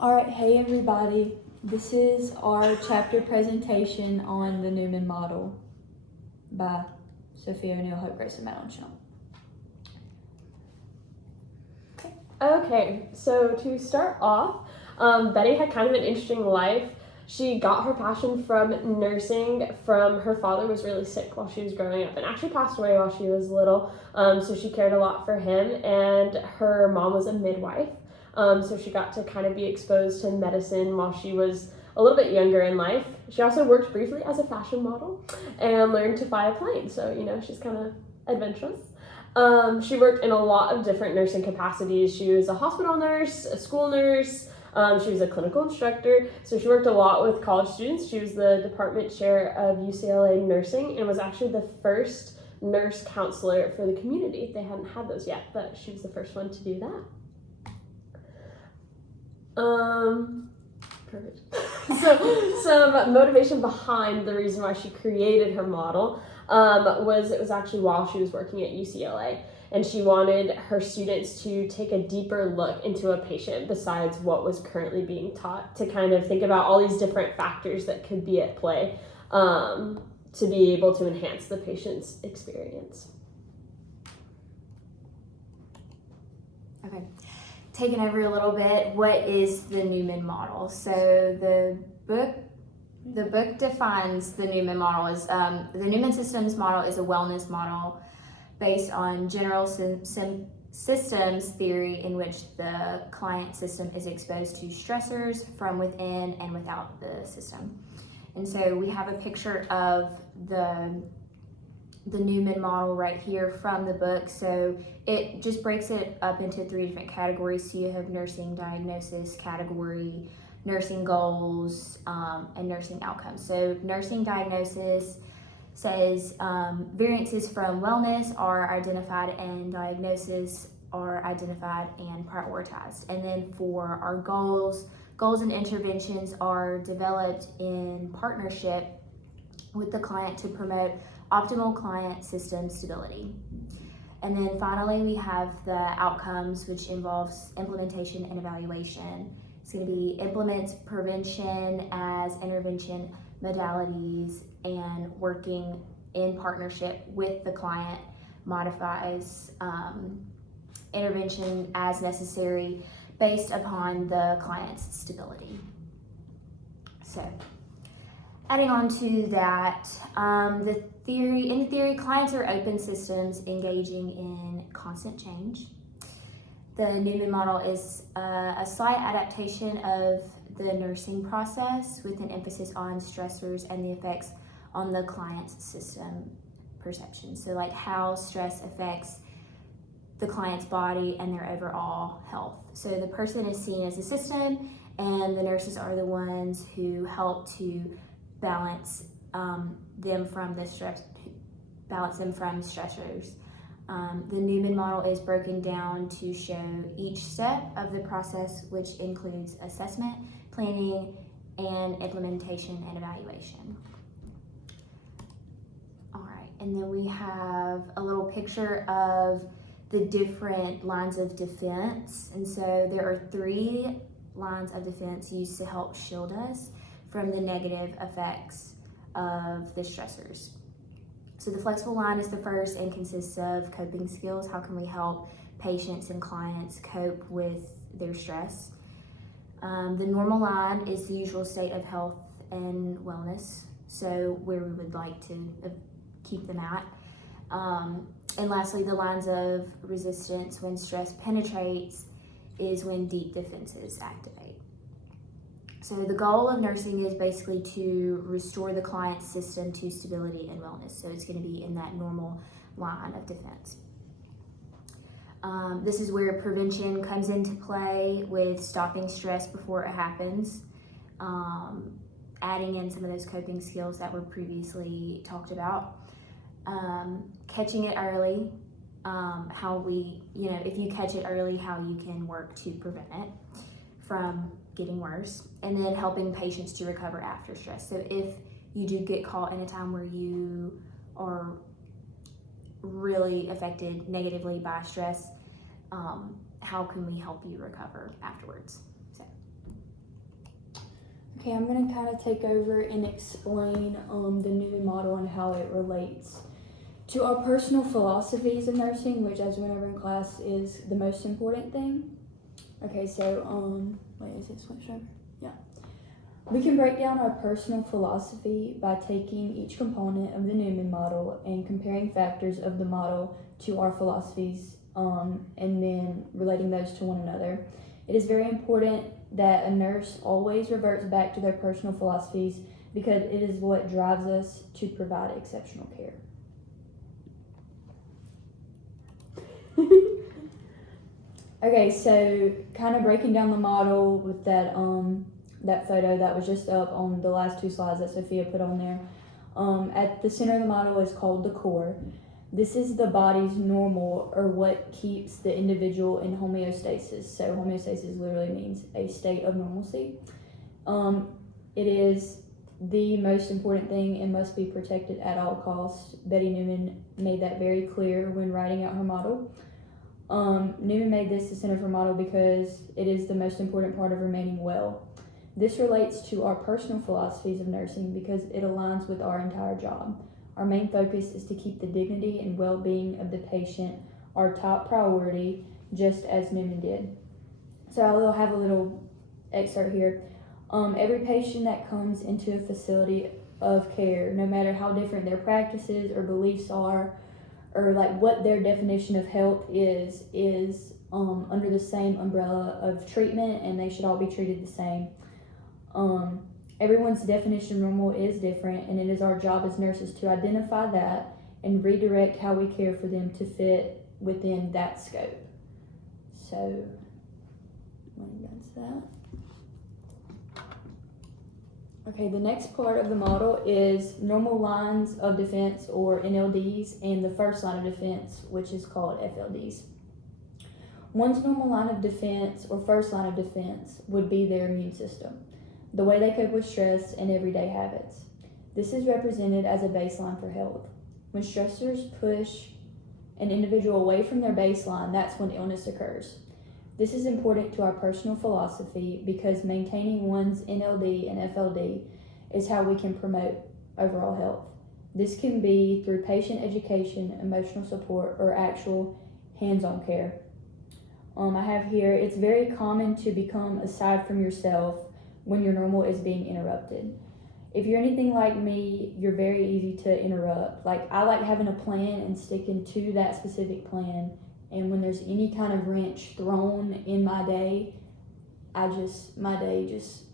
All right, hey everybody. This is our chapter presentation on the Neumann Model by Sophia O'Neill, Hope, Grace, and Madeline Shaw. Okay, so to start off, Betty had kind of an interesting life. She got her passion from nursing from her father was really sick while she was growing up and actually passed away while she was little. So she cared a lot for him, and her mom was a midwife. So she got to kind of be exposed to medicine while she was a little bit younger in life. She also worked briefly as a fashion model and learned to fly a plane. So, she's kind of adventurous. She worked in a lot of different nursing capacities. She was a hospital nurse, a school nurse. She was a clinical instructor. So she worked a lot with college students. She was the department chair of UCLA nursing and was actually the first nurse counselor for the community. They hadn't had those yet, but she was the first one to do that. Perfect. So some motivation behind the reason why she created her model was it was actually while she was working at UCLA, and she wanted her students to take a deeper look into a patient besides what was currently being taught, to kind of think about all these different factors that could be at play to be able to enhance the patient's experience. Okay. Taking over a little bit, what is the Neumann model? So the book defines the Neumann model as the Neumann systems model is a wellness model based on general systems theory in which the client system is exposed to stressors from within and without the system. And so we have a picture of the Neumann model right here from the book. So it just breaks it up into 3 different categories. So you have nursing diagnosis category, nursing goals, and nursing outcomes. So nursing diagnosis says variances from wellness are identified and diagnosis are identified and prioritized. And then for our goals and interventions are developed in partnership with the client to promote optimal client system stability. And then finally, we have the outcomes, which involves implementation and evaluation. It's going to be implements prevention as intervention modalities and working in partnership with the client, modifies intervention as necessary based upon the client's stability. So, adding on to that, in the theory, clients are open systems engaging in constant change. The Neumann model is a slight adaptation of the nursing process with an emphasis on stressors and the effects on the client's system perception. So like how stress affects the client's body and their overall health. So the person is seen as a system, and the nurses are the ones who help to balance them from stressors. The Neumann model is broken down to show each step of the process, which includes assessment, planning, and implementation and evaluation. All right, and then we have a little picture of the different lines of defense. And so there are 3 lines of defense used to help shield us from the negative effects of the stressors. So the flexible line is the first and consists of coping skills. How can we help patients and clients cope with their stress? The normal line is the usual state of health and wellness, so where we would like to keep them at. And lastly, the lines of resistance when stress penetrates is when deep defenses activate. So the goal of nursing is basically to restore the client's system to stability and wellness. So it's going to be in that normal line of defense. This is where prevention comes into play with stopping stress before it happens, adding in some of those coping skills that were previously talked about, catching it early, if you catch it early, how you can work to prevent it from getting worse, and then helping patients to recover after stress. So if you do get caught in a time where you are really affected negatively by stress, how can we help you recover afterwards? So Okay, I'm going to kind of take over and explain the Neumann model and how it relates to our personal philosophies of nursing, which, as we went over in class, is the most important thing. Okay, so, wait, is it switched over? Yeah. We can break down our personal philosophy by taking each component of the Neumann model and comparing factors of the model to our philosophies, and then relating those to one another. It is very important that a nurse always reverts back to their personal philosophies because it is what drives us to provide exceptional care. Okay, so kind of breaking down the model with that that photo that was just up on the last two slides that Sophia put on there. At the center of the model is called the core. This is the body's normal, or what keeps the individual in homeostasis. So homeostasis literally means a state of normalcy. It is the most important thing and must be protected at all costs. Betty Neumann made that very clear when writing out her model. Neumann made this the center of her model because it is the most important part of remaining well. This relates to our personal philosophies of nursing because it aligns with our entire job. Our main focus is to keep the dignity and well-being of the patient our top priority, just as Neumann did. So I will have a little excerpt here. Every patient that comes into a facility of care, no matter how different their practices or beliefs are, or like what their definition of health is under the same umbrella of treatment, and they should all be treated the same. Everyone's definition of normal is different, and it is our job as nurses to identify that and redirect how we care for them to fit within that scope. So, that's that. Okay, the next part of the model is normal lines of defense, or NLDs, and the first line of defense, which is called FLDs. One's normal line of defense, or first line of defense, would be their immune system, the way they cope with stress and everyday habits. This is represented as a baseline for health. When stressors push an individual away from their baseline, that's when illness occurs. This is important to our personal philosophy because maintaining one's NLD and FLD is how we can promote overall health. This can be through patient education, emotional support, or actual hands-on care. I have here, it's very common to become aside from yourself when your normal is being interrupted. If you're anything like me, you're very easy to interrupt. Like, I like having a plan and sticking to that specific plan. And when there's any kind of wrench thrown in my day, my day just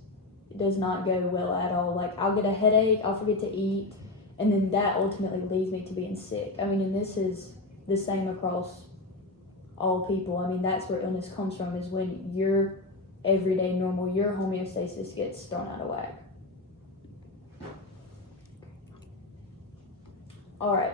does not go well at all. Like, I'll get a headache, I'll forget to eat, and then that ultimately leads me to being sick. I mean, and this is the same across all people. I mean, that's where illness comes from, is when your everyday normal, your homeostasis gets thrown out of whack. All right,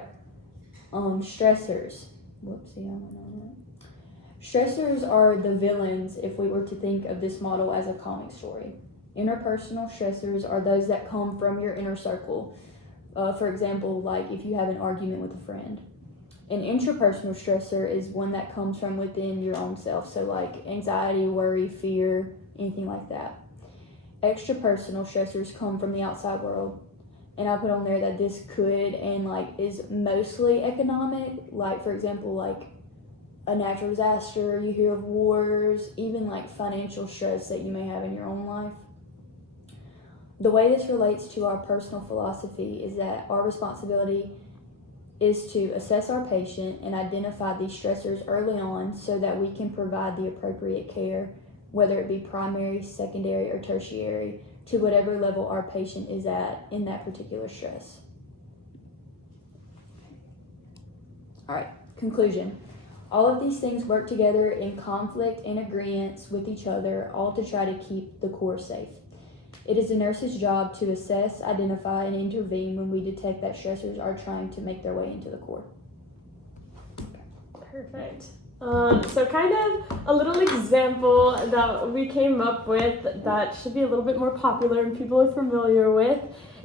stressors. Whoopsie, I went on that. Stressors are the villains if we were to think of this model as a comic story. Interpersonal stressors are those that come from your inner circle. For example, like if you have an argument with a friend. An intrapersonal stressor is one that comes from within your own self. So like anxiety, worry, fear, anything like that. Extrapersonal stressors come from the outside world. And I put on there that this could and like is mostly economic. Like, for example, like a natural disaster, you hear of wars, even like financial stress that you may have in your own life. The way this relates to our personal philosophy is that our responsibility is to assess our patient and identify these stressors early on so that we can provide the appropriate care, whether it be primary, secondary, or tertiary, to whatever level our patient is at in that particular stress. All right, conclusion. All of these things work together in conflict and agreement with each other, all to try to keep the core safe. It is the nurse's job to assess, identify, and intervene when we detect that stressors are trying to make their way into the core. Perfect. So kind of a little example that we came up with that should be a little bit more popular and people are familiar with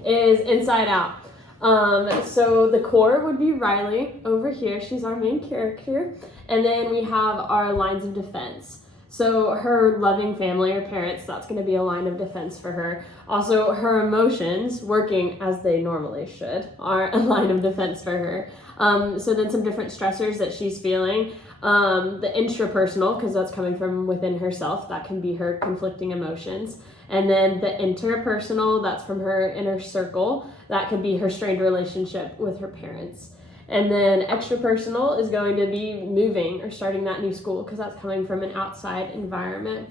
is Inside Out. So the core would be Riley over here. She's our main character. And then we have our lines of defense. So her loving family or parents, that's going to be a line of defense for her. Also, her emotions, working as they normally should, are a line of defense for her. So then some different stressors that she's feeling. The intrapersonal, because that's coming from within herself, that can be her conflicting emotions. And then the interpersonal, that's from her inner circle, that could be her strained relationship with her parents. And then extrapersonal is going to be moving or starting that new school, because that's coming from an outside environment.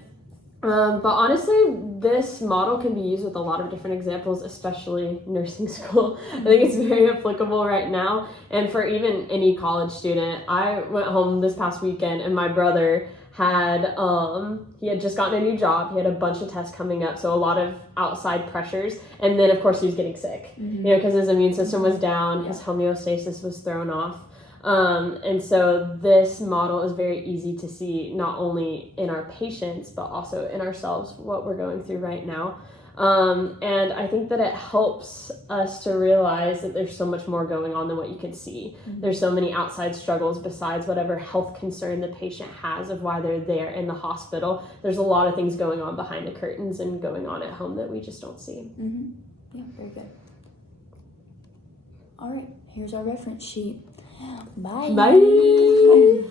But honestly, this model can be used with a lot of different examples, especially nursing school. I think it's very applicable right now. And for even any college student, I went home this past weekend and my brother he had just gotten a new job. He had a bunch of tests coming up, so a lot of outside pressures. And then, of course, he was getting sick, because his immune system was down, his homeostasis was thrown off. And so this model is very easy to see, not only in our patients, but also in ourselves, what we're going through right now. And I think that it helps us to realize that there's so much more going on than what you can see. There's so many outside struggles besides whatever health concern the patient has of why they're there in the hospital. There's a lot of things going on behind the curtains and going on at home that we just don't see. Yeah, very good. All right, here's our reference sheet. Bye. Bye.